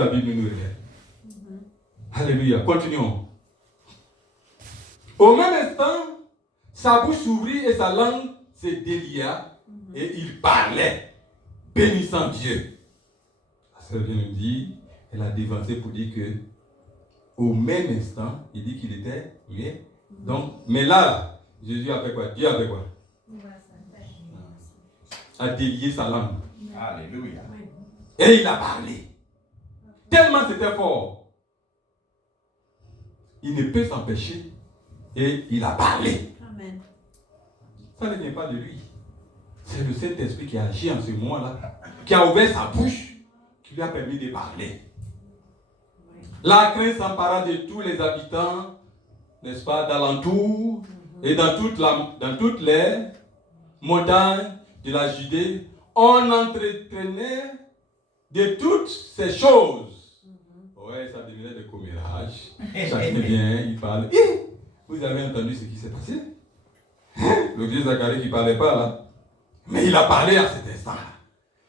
la Bible nous révèle. Alléluia. Continuons. Au même instant, sa bouche s'ouvrit et sa langue se délia et il parlait, bénissant Dieu. La sœur vient nous dire, elle a dévancé pour dire que au même instant, il dit qu'il était muet. Donc, mais là, Jésus a fait quoi? Dieu a fait quoi? A délié sa langue. Alléluia. Et il a parlé. Tellement c'était fort. Il ne peut s'empêcher. Et il a parlé. Amen. Ça ne vient pas de lui. C'est le Saint-Esprit qui a agi en ce moment-là, qui a ouvert sa bouche, qui lui a permis de parler. La crainte s'empara de tous les habitants, n'est-ce pas, d'alentour, et dans toutes les montagnes de la Judée. On entretenait de toutes ces choses. Ouais, ça devenait des commérages. Chacun vient, il parle. Vous avez entendu ce qui s'est passé? Le vieux Zacharie qui ne parlait pas là. Mais il a parlé à cet instant-là.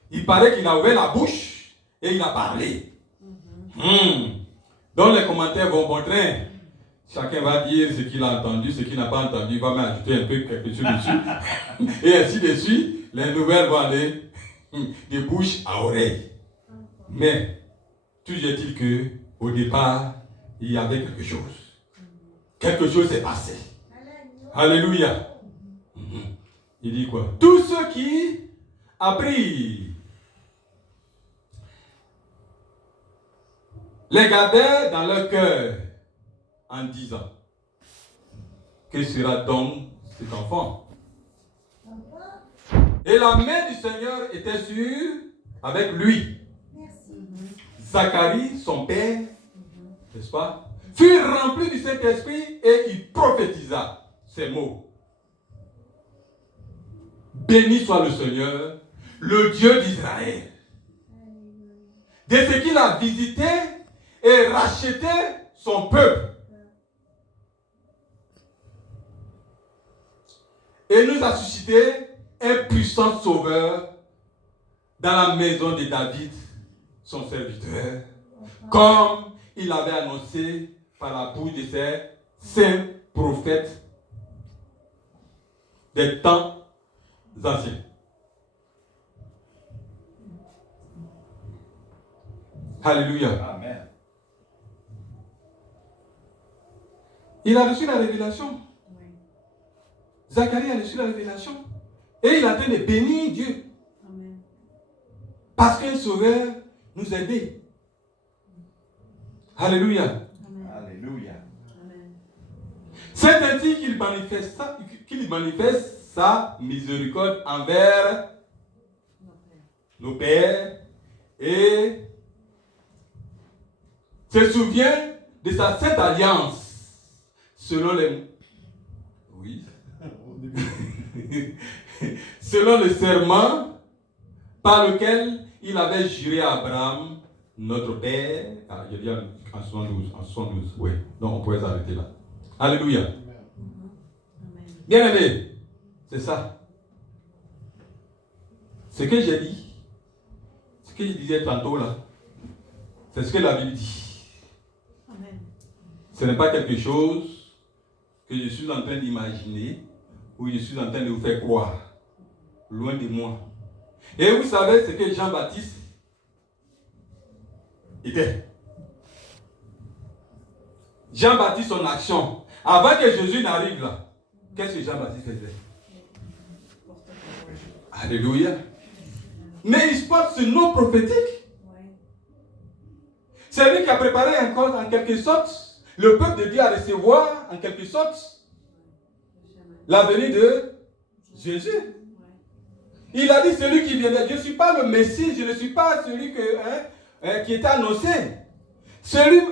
Il paraît qu'il a ouvert la bouche et il a parlé. Donc les commentaires vont bon train. Chacun va dire ce qu'il a entendu, ce qu'il n'a pas entendu. Il va m'ajouter un peu quelque chose dessus. Et ainsi de suite, les nouvelles vont aller de bouche à oreille. Mais, toujours est-il qu'au départ, il y avait quelque chose. Quelque chose s'est passé. Alléluia. Il dit quoi? Tous ceux qui apprirent les gardèrent dans leur cœur en disant: que sera donc cet enfant? Et la main du Seigneur était avec lui. Zacharie, son père, n'est-ce pas, fut rempli du Saint-Esprit et il prophétisa ces mots. Béni soit le Seigneur, le Dieu d'Israël, de ce qu'il a visité et racheté son peuple. Et nous a suscité un puissant sauveur dans la maison de David, son serviteur, comme il avait annoncé par la bouche de ses saints prophètes des temps anciens. Alléluia. Amen. Il a reçu la révélation. Zacharie a reçu la révélation. Et il a été de bénir Dieu. Amen. Parce qu'un sauveur nous aidait. Alléluia. Amen. Alléluia. Amen. C'est ainsi qu'il manifeste sa miséricorde envers nos pères et se souvient de sa sainte alliance selon les... Oui. Selon le serment par lequel il avait juré à Abraham, notre père. Ah, il y a en 72. Oui, donc on pourrait s'arrêter là. Alléluia. Bien aimé, c'est ça. Ce que j'ai dit, ce que je disais tantôt là, c'est ce que la Bible dit. Amen. Ce n'est pas quelque chose que je suis en train d'imaginer ou je suis en train de vous faire croire. Loin de moi. Et vous savez ce que Jean-Baptiste était. Jean-Baptiste, son action. Avant que Jésus n'arrive là, qu'est-ce que Jean-Baptiste faisait? Alléluia. Mais il porte ce nom prophétique. C'est lui qui a préparé encore en quelque sorte le peuple de Dieu à recevoir en quelque sorte la venue de Jésus. Il a dit celui qui viendrait. Je ne suis pas le Messie, je ne suis pas celui qui était annoncé.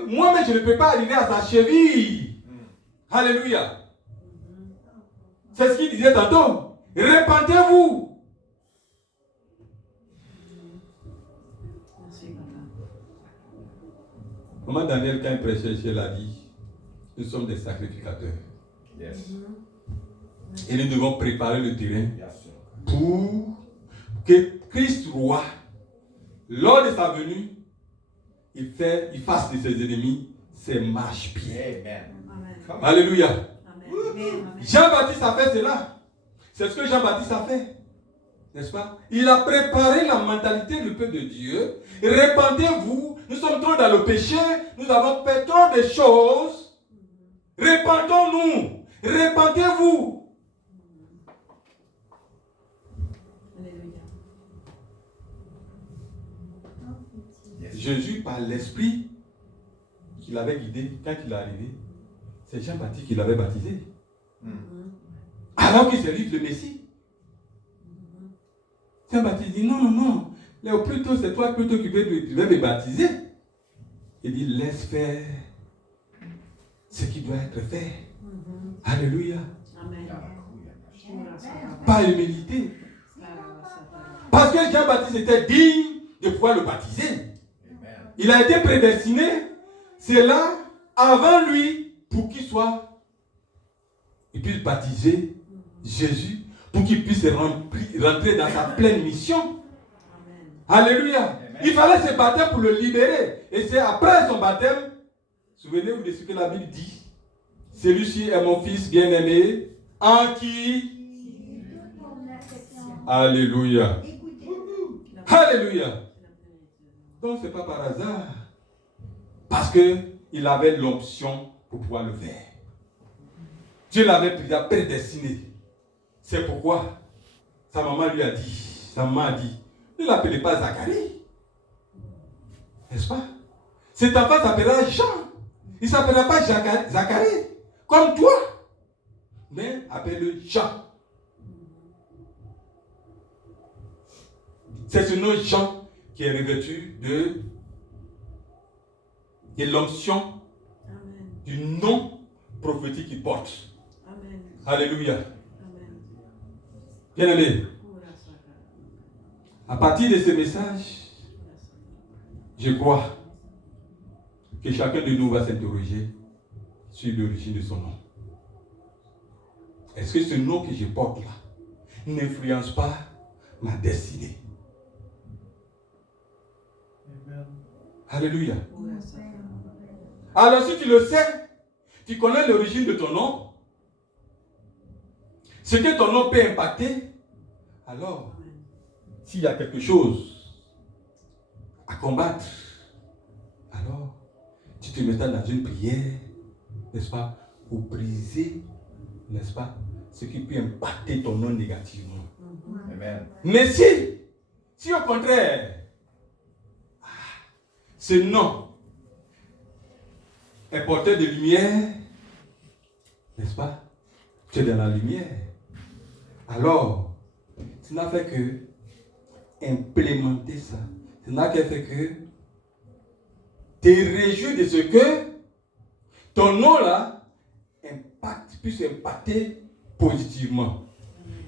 Moi-même, je ne peux pas arriver à sa cheville. Alléluia. C'est ce qu'il disait tantôt. Répentez-vous. Comment Daniel, quand il prêchait, il a dit, nous sommes des sacrificateurs. Yes. Et nous devons préparer le terrain pour que Christ roi, lors de sa venue, il fasse de ses ennemis ses marchepieds. Amen. Alléluia. Amen. Jean-Baptiste a fait cela. C'est ce que Jean-Baptiste a fait. N'est-ce pas? Il a préparé la mentalité du peuple de Dieu. Répandez-vous. Nous sommes trop dans le péché. Nous avons fait trop de choses. Répandons-nous. Répandez-vous. Alléluia. Jésus, par l'esprit qu'il avait guidé quand il est arrivé, c'est Jean-Baptiste qui l'avait baptisé. Alors qu'il s'est lui le Messie. Jean-Baptiste dit non. Plutôt, c'est toi plutôt qui vas me baptiser. Il dit laisse faire ce qui doit être fait. Alléluia. Amen. Par humilité. Parce que Jean-Baptiste était digne de pouvoir le baptiser. Il a été prédestiné. C'est là, avant lui, pour qu'il puisse baptiser Jésus, pour qu'il puisse rentrer dans sa pleine mission. Amen. Alléluia. Amen. Il fallait se battre pour le libérer. Et c'est après son baptême, souvenez-vous de ce que la Bible dit. Celui-ci est mon fils bien-aimé, en qui... Alléluia. Alléluia. Donc ce n'est pas par hasard. Parce qu'il avait l'option pour pouvoir le faire. Dieu l'avait déjà prédestiné. C'est pourquoi sa maman a dit, ne l'appelez pas Zacharie. N'est-ce pas? Cet enfant s'appellera Jean. Il ne s'appellera pas Zacharie, comme toi. Mais appelle-le Jean. C'est ce nom Jean qui est revêtu de l'onction du nom prophétique qu'il porte. Amen. Alléluia. Amen. Bien-aimé, à partir de ce message, je crois que chacun de nous va s'interroger sur l'origine de son nom. Est-ce que ce nom que je porte là n'influence pas ma destinée? Amen. Alléluia. Alors si tu le sais, tu connais l'origine de ton nom, ce que ton nom peut impacter, alors s'il y a quelque chose à combattre, alors tu te mettras dans une prière, n'est-ce pas, pour briser, n'est-ce pas, ce qui peut impacter ton nom négativement. Amen. Mais si au contraire, ce nom est porteur de lumière, n'est-ce pas? Tu es dans la lumière. Alors, tu n'as fait que implémenter ça. Tu n'as qu'à fait que te réjouir de ce que ton nom là puisse impacter positivement.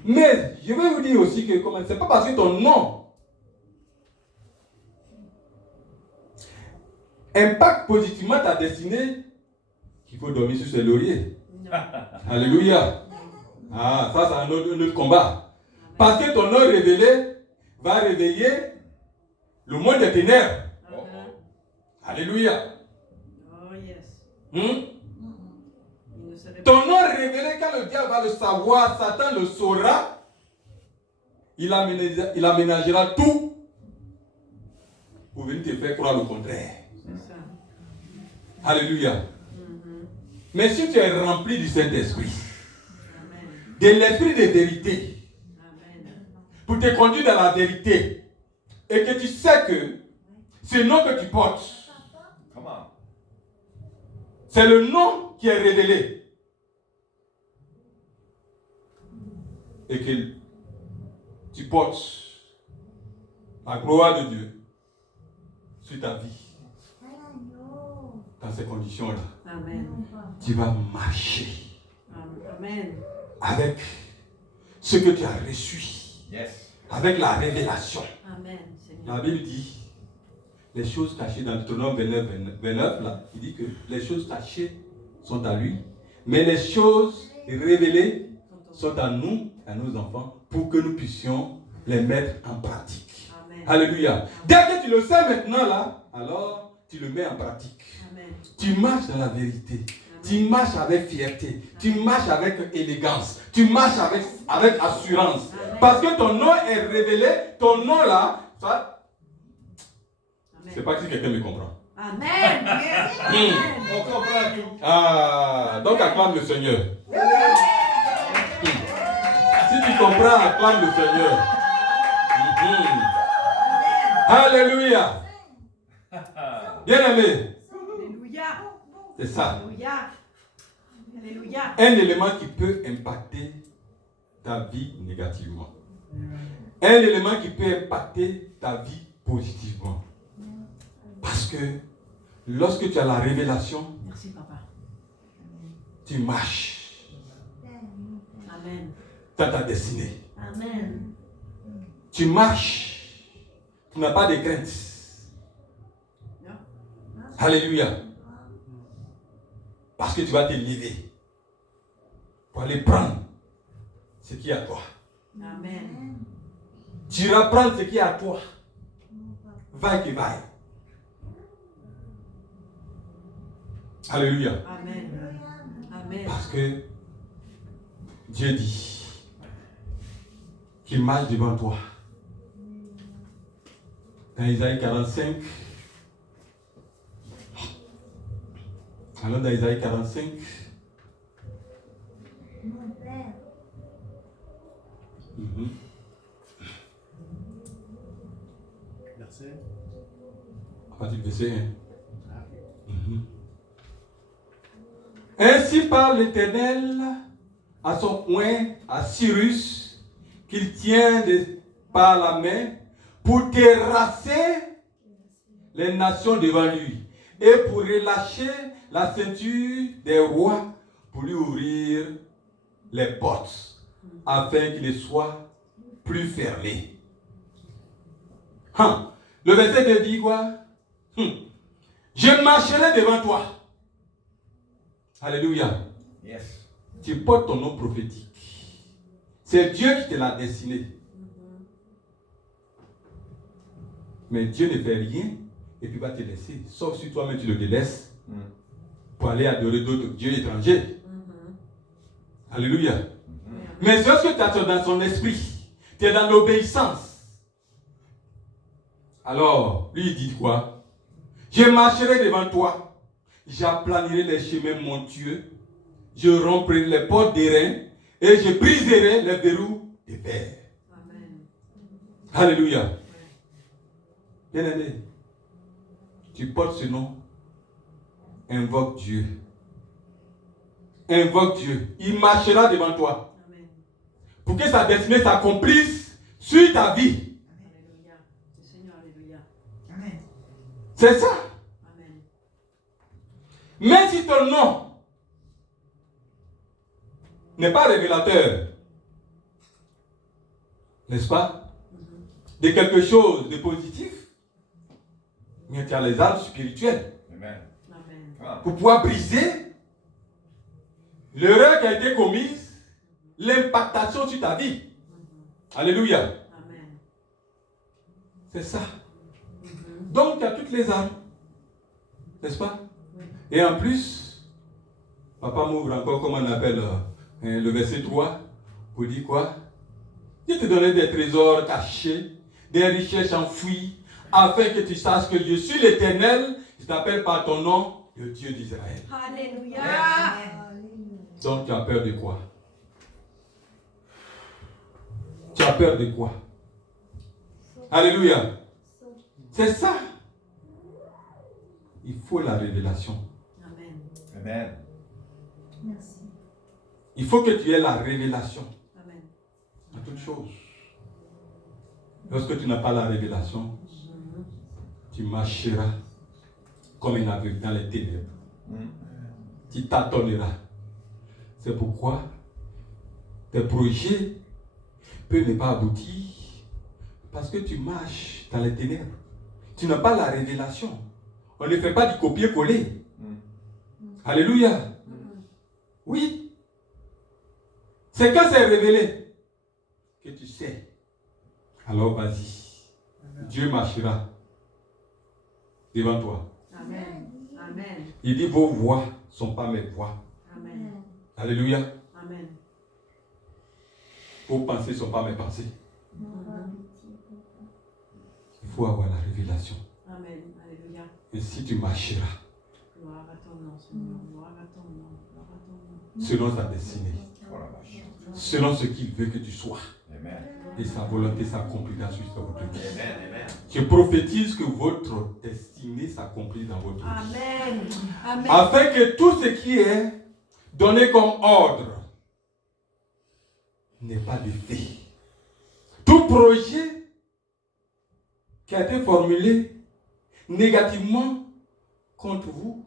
Mais je vais vous dire aussi que ce n'est pas parce que ton nom impacte positivement ta destinée qu'il faut dormir sur ses lauriers. Alléluia. Ah, ça c'est un autre combat. Parce que ton nom révélé va réveiller le monde des ténèbres. Alléluia. Oh yes. Ton nom révélé, quand le diable va le savoir, Satan le saura, il aménagera tout pour venir te faire croire le contraire. C'est ça. Alléluia. Mais si tu es rempli du Saint-Esprit, de l'esprit de vérité, pour te conduire dans la vérité, et que tu sais que ce nom que tu portes, c'est le nom qui est révélé, et que tu portes la gloire de Dieu sur ta vie, dans ces conditions-là, Amen. tu vas marcher Amen. avec ce que tu as reçu, avec la révélation. Amen. La Bible dit les choses cachées dans Deutéronome 29, là, il dit que les choses cachées sont à lui, mais les choses révélées sont à nous, à nos enfants, pour que nous puissions les mettre en pratique. Amen. Alléluia. Dès que tu le sais maintenant là, alors tu le mets en pratique. Amen. Tu marches dans la vérité. Amen. Tu marches avec fierté. Tu marches avec élégance. Tu marches avec assurance. Amen. Parce que ton nom est révélé. Ton nom là, ça, Amen. c'est pas si quelqu'un me comprend. Amen. Amen. On comprend tout. Ah, donc acclame le Seigneur. Si tu comprends, acclame le Seigneur. Alléluia. Bien-aimé, Alléluia. c'est ça. Alléluia. Alléluia. Un élément qui peut impacter ta vie négativement. Un élément qui peut impacter ta vie positivement. Parce que lorsque tu as la révélation, Merci, papa. tu marches Amen. dans ta destinée. Amen. Tu marches, tu n'as pas de crainte. Non. Alléluia. Parce que tu vas te lever pour aller prendre ce qui est à toi. Amen. Tu iras prendre ce qui est à toi. Vaille que vaille. Alléluia. Amen. Amen. Parce que Dieu dit qu'il marche devant toi. Dans Isaïe 45. Alors dans Isaïe 45. Mhm. Verset. À partir du verset 1. Mhm. Ainsi parle l'Éternel à son oint, à Cyrus, qu'il tient par la main pour terrasser les nations devant lui et pour relâcher la ceinture des rois pour lui ouvrir les portes afin qu'il soit plus fermé. Le verset 2 dit quoi? Je marcherai devant toi. Alléluia. Yes. Tu portes ton nom prophétique. C'est Dieu qui te l'a destiné. Mais Dieu ne fait rien et puis va te laisser. Sauf si toi-même tu le délaisses pour aller adorer d'autres dieux étrangers. Alléluia. Mais lorsque tu es dans son esprit, tu es dans l'obéissance. Alors, lui il dit quoi? Je marcherai devant toi. J'aplanirai les chemins montueux. Je romprai les portes d'airain et je briserai les verrous de fer. Amen. Alléluia. Bien-aimé, tu portes ce nom. Invoque Dieu. Invoque Dieu. Il marchera devant toi. Amen. Pour que sa destinée s'accomplisse sur ta vie. Alléluia. Le Seigneur, alléluia. Amen. C'est ça. Amen. Même si ton nom n'est pas révélateur, n'est-ce pas, de quelque chose de positif, mais tu as les armes spirituelles Amen. Amen. Ah. pour pouvoir briser l'erreur qui a été commise, l'impactation sur ta vie. Alléluia. Amen. C'est ça. Donc tu as toutes les armes, n'est-ce pas? Oui. Et en plus, papa m'ouvre encore, comme on appelle le verset 3, pour dire quoi? Dieu te donnait des trésors cachés, des richesses enfouies, afin que tu saches que je suis l'Éternel, je t'appelle par ton nom, le Dieu d'Israël. Alléluia. Donc tu as peur de quoi? Tu as peur de quoi? Alléluia. C'est ça. Il faut la révélation. Amen. Amen. Merci. Il faut que tu aies la révélation Amen. à toute chose. Lorsque tu n'as pas la révélation, tu marcheras comme un aveugle dans les ténèbres. Tu tâtonneras. C'est pourquoi tes projets peuvent ne pas aboutir parce que tu marches dans les ténèbres. Tu n'as pas la révélation. On ne fait pas du copier-coller. Alléluia. Oui. C'est quand c'est révélé que tu sais. Alors vas-y. Dieu marchera devant toi. Amen. Amen. Il dit, vos voix ne sont pas mes voix. Amen. Alléluia. Amen. Vos pensées ne sont pas mes pensées. Mhm. Il faut avoir la révélation. Amen. Alléluia. Et si tu marcheras Gloire à ton nom, Seigneur. Gloire à ton nom. Gloire à ton nom. selon sa destinée, Oh la vache. selon ce qu'il veut que tu sois, Amen. et sa volonté s'accomplira sur votre vie. Amen. Amen. Je prophétise que votre destinée s'accomplit dans votre vie. Amen. Amen. Afin que tout ce qui est donné comme ordre n'ait pas de fait. Tout projet qui a été formulé négativement contre vous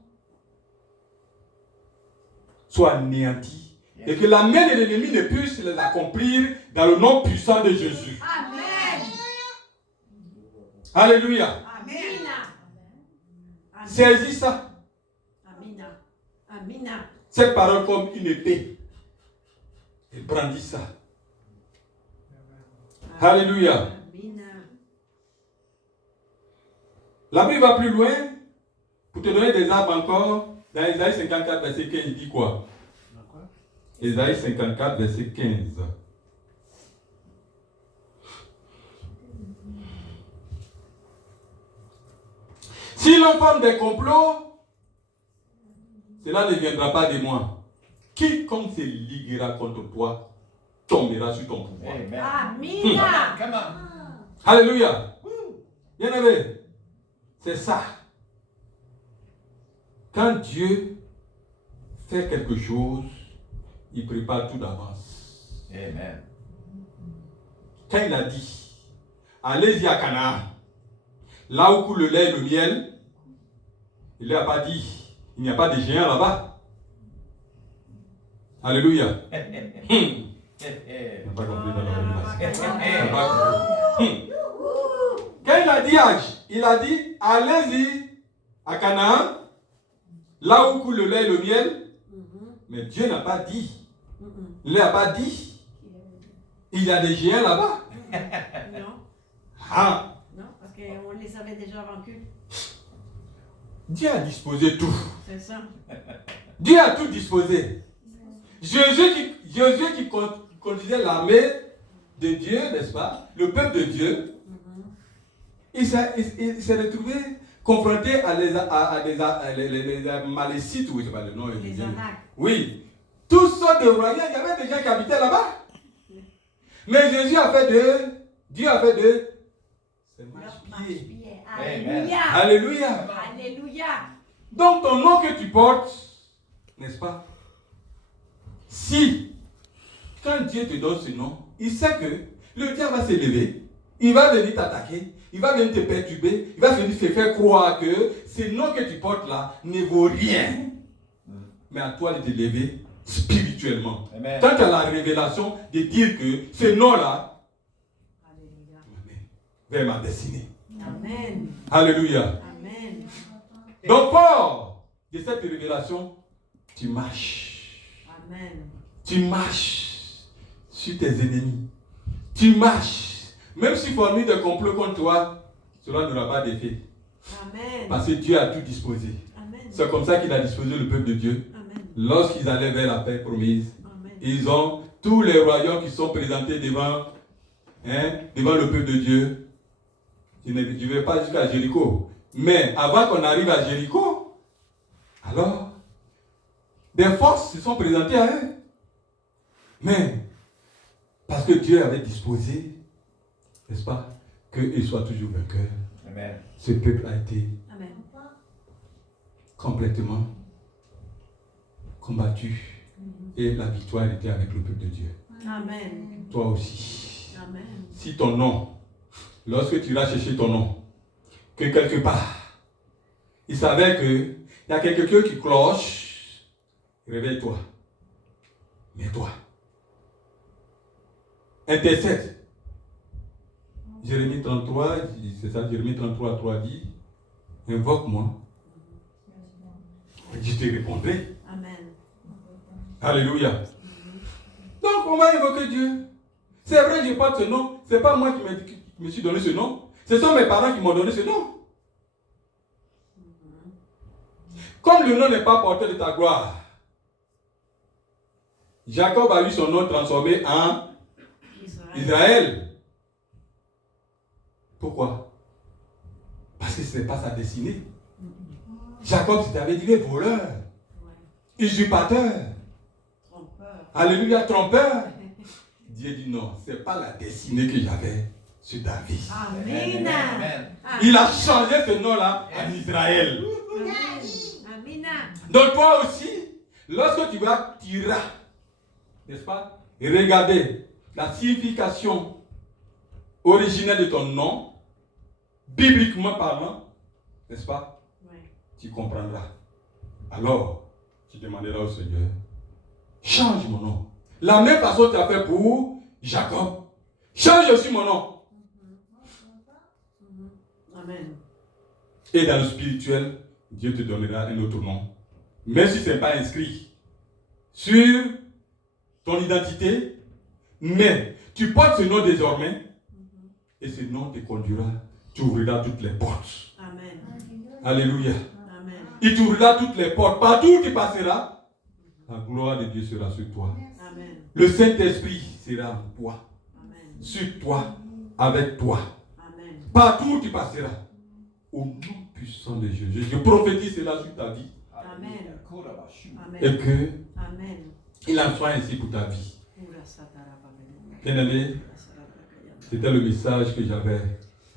soit anéanti et que la main de l'ennemi ne puisse les accomplir dans le nom puissant de Jésus. Amen. Alléluia. Amina. Saisis ça, Amina. Amina. cette parole comme une épée, et brandis ça. Alléluia. Amina. La Bible va plus loin pour te donner des arbres encore. Dans Ésaïe 54, verset 15, il dit quoi? Ésaïe 54, verset 15. Si l'on forme des complots, cela ne viendra pas de moi. Quiconque se liguera contre toi tombera sur ton pouvoir. Amen. Amina. Come on. Alléluia. Bien aimé, c'est ça. Quand Dieu fait quelque chose, il prépare tout d'avance. Amen. Quand il a dit, allez-y à Canaan, là où coule le lait et le miel, il n'a pas dit, il n'y a pas de géants là-bas. Alléluia. Il n'a pas compris dans la révélation. Il n'a pas compris. Quand il a dit, allez-y à Canaan, là où coule le lait et le miel, mais Dieu n'a pas dit. Il n'a pas dit. Il y a des géants là-bas. Non. Ah, Non, parce qu'on les avait déjà vaincus. Dieu a disposé tout. C'est ça. Dieu a tout disposé. Jésus qui conduisait l'armée de Dieu, n'est-ce pas? Le peuple de Dieu, il s'est retrouvé confronté à les Amalécites, oui, je sais pas le nom. Les Anak. Oui. Tous sortes de royaumes, il y avait des gens qui habitaient là-bas. Mais Dieu a fait d'eux, c'est marche-pied. Alléluia. Alléluia. Alléluia. Donc ton nom que tu portes, n'est-ce pas? Si, quand Dieu te donne ce nom, il sait que le diable va s'élever, il va venir t'attaquer, il va venir te perturber, il va venir te faire croire que ce nom que tu portes là ne vaut rien. Mais à toi de te lever spirituellement. Amen. Tant tu as la révélation de dire que ce nom-là Alléluia. vers ma destinée. Amen. Alléluia. Amen. Donc, fort de cette révélation, tu marches. Amen. Tu marches sur tes ennemis. Tu marches. Même s'ils formulent des complots contre toi, cela n'aura pas d'effet. Amen. Parce que Dieu a tout disposé. Amen. C'est comme ça qu'il a disposé le peuple de Dieu. Amen. Lorsqu'ils allaient vers la paix promise, Amen. ils ont tous les royaumes qui sont présentés devant le peuple de Dieu. Je ne vais pas jusqu'à Jéricho. Mais avant qu'on arrive à Jéricho, alors, des forces se sont présentées à eux. Mais, parce que Dieu avait disposé, n'est-ce pas, qu'ils soient toujours vainqueurs, Amen. ce peuple a été Amen. complètement combattu. Et la victoire était avec le peuple de Dieu. Amen. Toi aussi. Amen. Si ton nom, lorsque tu iras chercher ton nom, que quelque part, il savait qu'il y a quelqu'un qui cloche, réveille-toi. Mets-toi. Intercède. Jérémie 33, c'est ça, Jérémie 33, 3 dit, invoque-moi, je te répondrai. Amen. Alléluia. Donc on va invoquer Dieu. C'est vrai, je porte ce nom. Ce n'est pas moi qui me suis donné ce nom. Ce sont mes parents qui m'ont donné ce nom. Comme le nom n'est pas porteur de ta gloire, Jacob a eu son nom transformé en Israël. Pourquoi? Parce que ce n'est pas sa destinée. Jacob, c'était dit voleur, usurpateur, Trompeur. alléluia, trompeur. Dieu dit non, ce n'est pas la destinée que j'avais sur ta vie. Amen. Amen. Il a changé ce nom-là en Israël. Amen. Donc toi aussi, lorsque tu vas, tu iras, n'est-ce pas? Et regardez la signification originelle de ton nom, bibliquement parlant, n'est-ce pas? Oui. Tu comprendras. Alors, tu demanderas au Seigneur, change mon nom. La même façon que tu as fait pour Jacob, change aussi mon nom. Amen. Et dans le spirituel, Dieu te donnera un autre nom. Même si ce n'est pas inscrit sur ton identité, mais tu portes ce nom désormais et ce nom te conduira. Tu ouvriras toutes les portes. Amen. Alléluia. Amen. Il t'ouvrira toutes les portes. Partout où tu passeras, la gloire de Dieu sera sur toi. Amen. Le Saint-Esprit sera en toi, Amen. sur toi, avec toi. Amen. Partout où tu passeras. Au nom puissant de Jésus. Je prophétise cela sur ta vie. Amen. Et Amen. que Amen. il en soit ainsi pour ta vie. Oula, satara, amen. Bien-aimé, c'était le message que j'avais.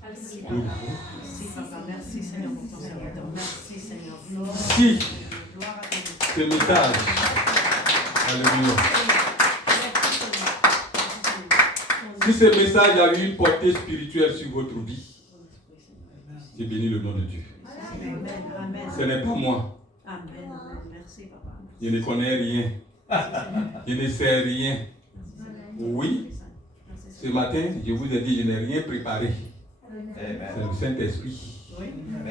Merci, pour vous. Merci, Papa. Merci, Seigneur, pour ton serviteur. Merci, Seigneur. Gloire Si gloire à ton nom. ce message, alléluia, si ce message a eu une portée spirituelle sur votre vie, j'ai béni le nom de Dieu. Amen. Amen. Ce n'est pas moi. Amen. Merci, Papa. Je ne connais rien. Je ne sais rien. Oui, ce matin, je vous ai dit, je n'ai rien préparé. C'est le Saint-Esprit Oui.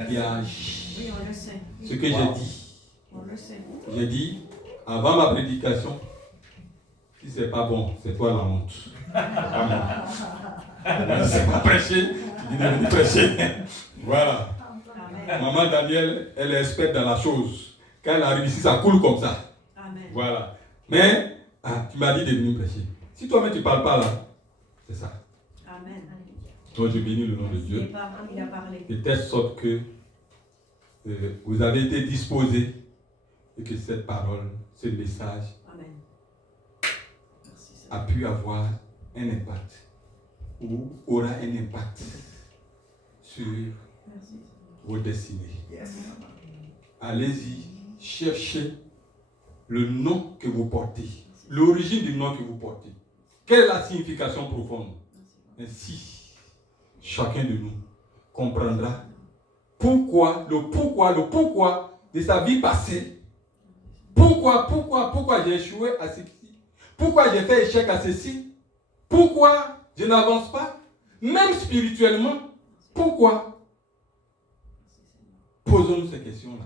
qui a agi. Oui, on le sait. Ce que j'ai dit, On le sait. j'ai dit, avant ma prédication, si c'est pas bon, c'est toi la honte. Pas moi. Si c'est pas prêché, tu dis de venir prêcher. Voilà. Amen. Maman Daniel, elle est experte dans la chose. Quand elle arrive ici, ça coule comme ça. Amen. Voilà. Mais, tu m'as dit de venir prêcher. Si toi-même tu ne parles pas là, c'est ça. Amen. Donc je bénis le nom de Il Dieu. a parlé. De telle sorte que vous avez été disposés et que cette parole, ce message Amen. Merci, Seigneur. a pu avoir un impact ou aura un impact sur Merci, Seigneur. vos destinées. Allez-y, cherchez le nom que vous portez, l'origine du nom que vous portez. Quelle est la signification profonde? Ainsi, chacun de nous comprendra le pourquoi de sa vie passée. Pourquoi j'ai échoué à ceci? Pourquoi j'ai fait échec à ceci? Pourquoi je n'avance pas? Même spirituellement, pourquoi? Posons-nous ces questions-là.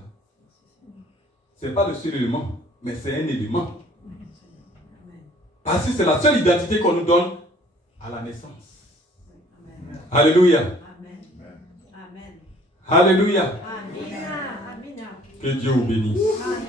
Ce n'est pas le seul élément, mais c'est un élément. Parce que c'est la seule identité qu'on nous donne à la naissance. Amen. Alléluia. Amen. Amen. Alléluia. Amina. Amina. Que Dieu vous bénisse. Amen.